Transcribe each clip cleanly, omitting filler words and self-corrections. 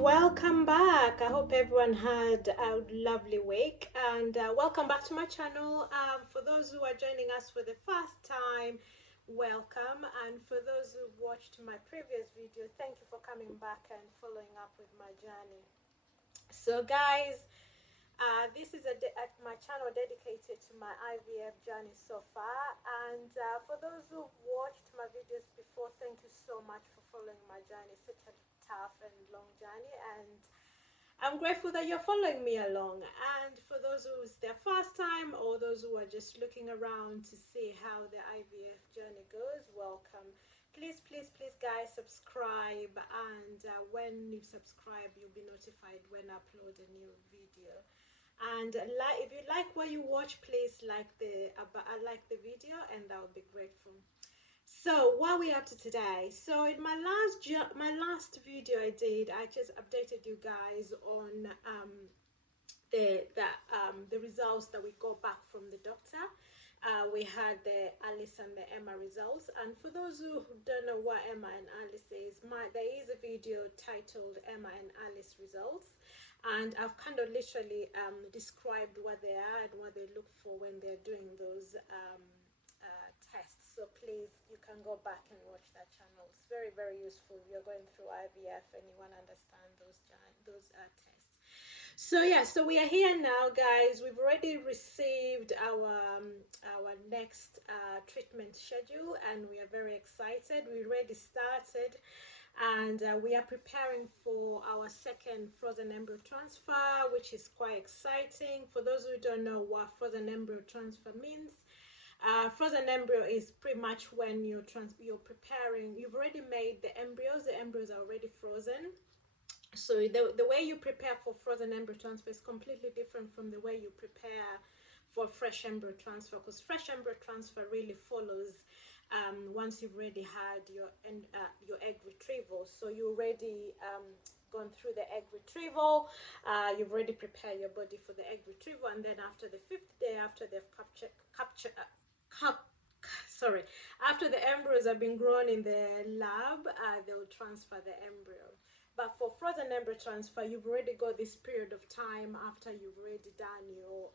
Welcome back. I hope everyone had a lovely week, and welcome back to my channel. For those who are joining us for the first time, welcome, and for those who watched my previous video, thank you for coming back and following up with my journey. So guys, this is my channel dedicated to my IVF journey so far, and for those who've watched my videos before, thank you so much for following my journey. It's such a tough and long journey, and I'm grateful that you're following me along. And for those who's their first time or those who are just looking around to see how the IVF journey goes, welcome. Please, please, please, guys, subscribe, and when you subscribe, you'll be notified when I upload a new video. And if you like what you watch, please like the video, and I will be grateful. So what are we up to today? So in my last video I did, I just updated you guys on the results that we got back from the doctor. We had the Alice and the Emma results, and for those who don't know what Emma and Alice is, there is a video titled Emma and Alice results, and I've kind of literally described what they are and what they look for when they're doing those tests. So please, you can go back and watch that channel. It's very, very useful if you're going through IVF and you want to understand those tests. So yeah, so we are here now, guys. We've already received our next treatment schedule, and we are very excited. We already started, and we are preparing for our second frozen embryo transfer, which is quite exciting. For those who don't know what frozen embryo transfer means, frozen embryo is pretty much when you're preparing. You've already made the embryos are already frozen. So the way you prepare for frozen embryo transfer is completely different from the way you prepare for fresh embryo transfer, because fresh embryo transfer really follows once you've already had your egg retrieval. So you already gone through the egg retrieval, you've already prepared your body for the egg retrieval, and then after the 5th day, after they've after the embryos have been grown in the lab, they'll transfer the embryo. But for frozen embryo transfer, you've already got this period of time after you've already done your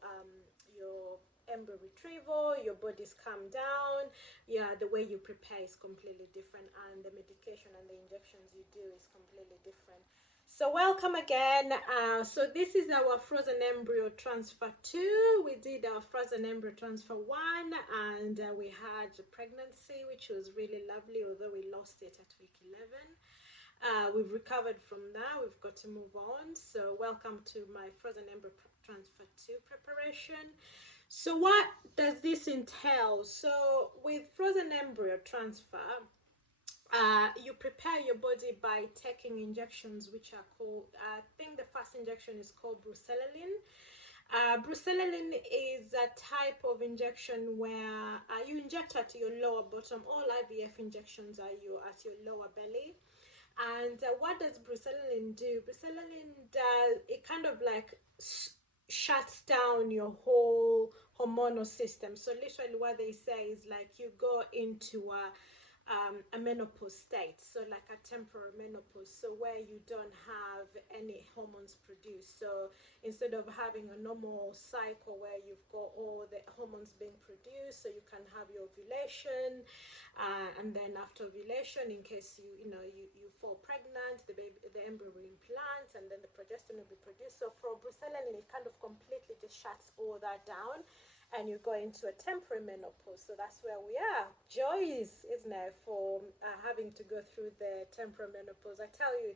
embryo retrieval, your body's calmed down. Yeah, the way you prepare is completely different, and the medication and the injections you do is completely different. So welcome again. So this is our frozen embryo transfer 2. We did our frozen embryo transfer 1, and we had a pregnancy, which was really lovely, although we lost it at week 11. We've recovered from that. We've got to move on. So welcome to my frozen embryo transfer 2 preparation. So what does this entail? So with frozen embryo transfer, you prepare your body by taking injections which are called, I think the first injection is called brucellin. Brucellin is a type of injection where you inject at your lower bottom. All IVF injections are at your lower belly. And what does brucellin do? Brucellin does, it kind of like shuts down your whole hormonal system. So literally what they say is like you go into a menopause state, so like a temporary menopause, so where you don't have any hormones produced. So instead of having a normal cycle where you've got all the hormones being produced, so you can have your ovulation, and then after ovulation, in case you fall pregnant, the embryo will implant, and then the progesterone will be produced. So for brucellin, it kind of completely just shuts all that down, and you go into a temporary menopause. So that's where we are. Joys, isn't it, for having to go through the temporary menopause. I tell you,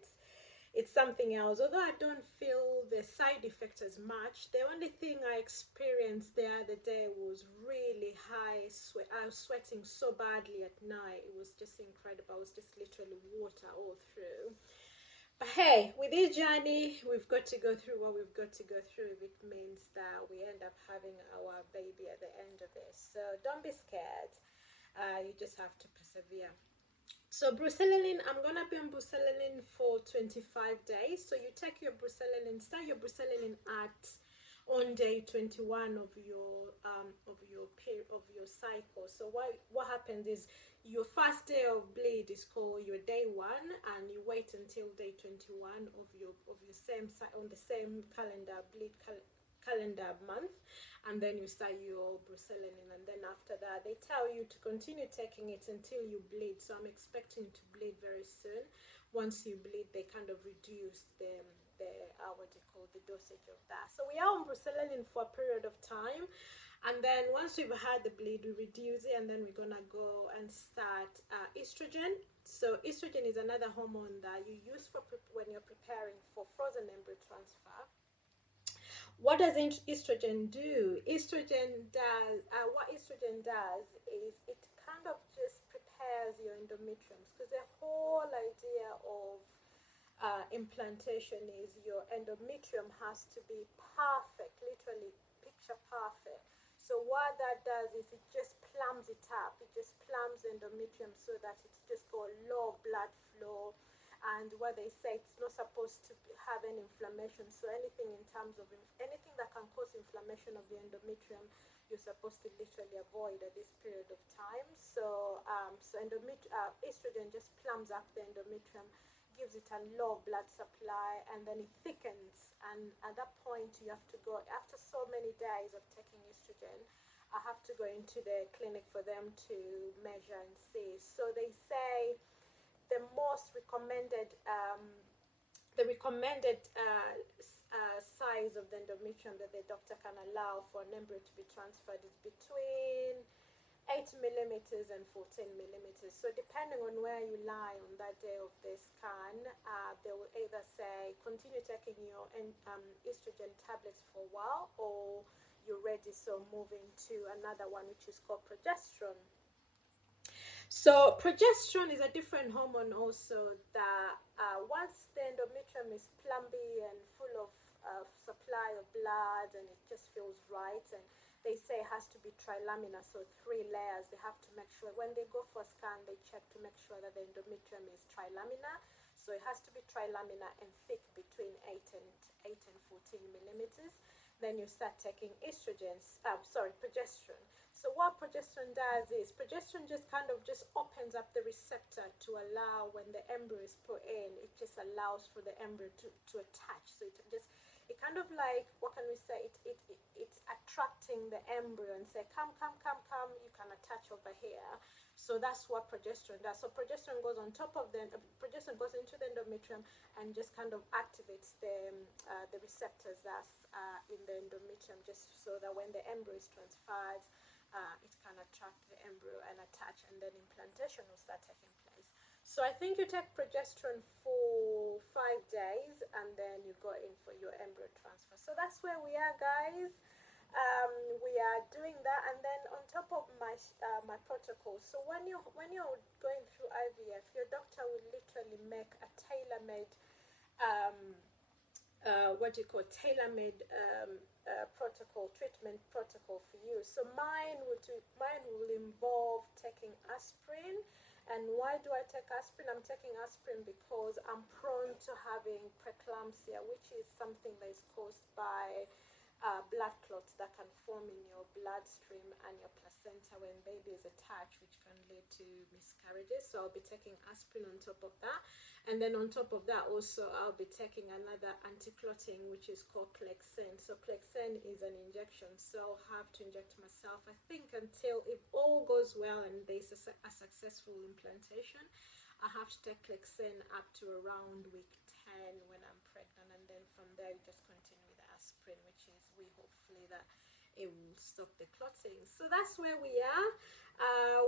it's something else. Although I don't feel the side effect as much, the only thing I experienced the other day was really high sweat. I was sweating so badly at night. It was just incredible. It was just literally water all through. But hey, with this journey, we've got to go through what we've got to go through if it means that we end up having our baby at the end of this. So don't be scared. You just have to persevere. So brucellin, I'm going to be on brucellin for 25 days. So you take your brucellin, start your brucellin on day 21 of your cycle. So what happens is your first day of bleed is called your day 1, and you wait until day 21 of your same on the same calendar calendar month, and then you start your brucellin, and then after that they tell you to continue taking it until you bleed. So I'm expecting to bleed very soon. Once you bleed, they kind of reduce the what do you call, the dosage of that. So we are on brucellin for a period of time, and then once we've had the bleed, we reduce it, and then we're gonna go and start estrogen. So estrogen is another hormone that you use for when you're preparing for frozen embryo transfer. What does estrogen do? What estrogen does is it kind of just prepares your endometriums, because the whole idea of implantation is your endometrium has to be perfect, literally picture perfect. So what that does is it just plums it up. It just plums the endometrium so that it's just got low blood flow. And what they say, it's not supposed to have any inflammation. So anything in terms of anything that can cause inflammation of the endometrium, you're supposed to literally avoid at this period of time. So estrogen just plums up the endometrium, gives it a low blood supply, and then it thickens. And at that point, you have to go, after so many days of taking estrogen, I have to go into the clinic for them to measure and see. So they say the most recommended size of the endometrium that the doctor can allow for an embryo to be transferred is between 8 millimeters and 14 millimeters. So depending on where you lie on that day of the scan, they will either say continue taking your estrogen tablets for a while, or you're ready, so moving to another one which is called progesterone. So progesterone is a different hormone also that once the endometrium is plumby and full of supply of blood, and it just feels right, and they say it has to be trilaminar, so 3 layers. They have to make sure when they go for a scan, they check to make sure that the endometrium is trilaminar. So it has to be trilaminar and thick, between 8 and 14 millimeters. Then you start taking progesterone. So what progesterone does is progesterone just kind of just opens up the receptor to allow, when the embryo is put in, it just allows for the embryo to attach. So it kind of like, what can we say, it's attracting the embryo and say, come, you can attach over here. So that's what progesterone does. So progesterone goes on top of progesterone goes into the endometrium and just kind of activates the receptors that's in the endometrium, just so that when the embryo is transferred, it can attract the embryo and attach, and then implantation will start taking place. So I think you take progesterone for 5 days, and then you go in for your embryo transfer. So that's where we are, guys. We are doing that, and then on top of my protocol. So when you're going through IVF, your doctor will literally make a tailor-made tailor-made treatment protocol for you. So mine will involve taking aspirin. And why do I take aspirin? I'm taking aspirin because I'm prone to having preeclampsia, which is something that is caused by blood clots that can form in your bloodstream and your placenta when baby is attached, which can lead to miscarriages. So I'll be taking aspirin on top of that. And then on top of that also, I'll be taking another anti-clotting, which is called Clexane. So Clexane is an injection, so I'll have to inject myself, I think, until, if all goes well and there's a successful implantation, I have to take Clexane up to around week 10 when I'm pregnant, and then from there you just continue with the aspirin, which is, we hopefully that it will stop the clotting. So that's where we are.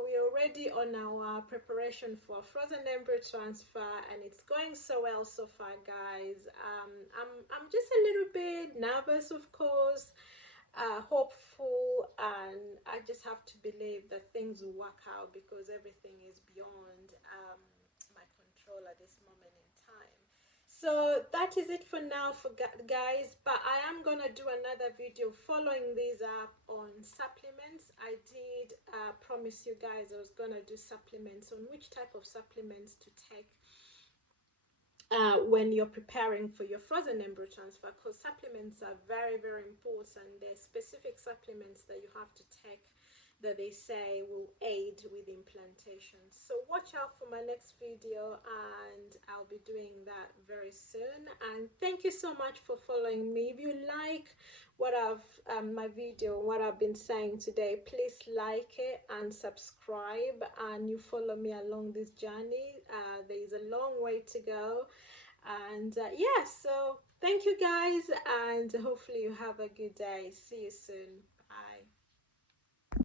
We're already on our preparation for frozen embryo transfer, and it's going so well so far, guys. I'm just a little bit nervous, of course, hopeful, and I just have to believe that things will work out, because everything is beyond my control at this moment in time. So that is it for now, for guys, but I am gonna do another video following these up on supplements. I did promise you guys I was gonna do supplements on which type of supplements to take when you're preparing for your frozen embryo transfer, because supplements are very, very important. There's specific supplements that you have to take that they say will aid with implantation. So watch out for my next video, and I'll be doing that very soon. And thank you so much for following me. If you like what I've my video, what I've been saying today, please like it and subscribe, and you follow me along this journey. There is a long way to go, and yeah, so thank you guys, and hopefully you have a good day. See you soon.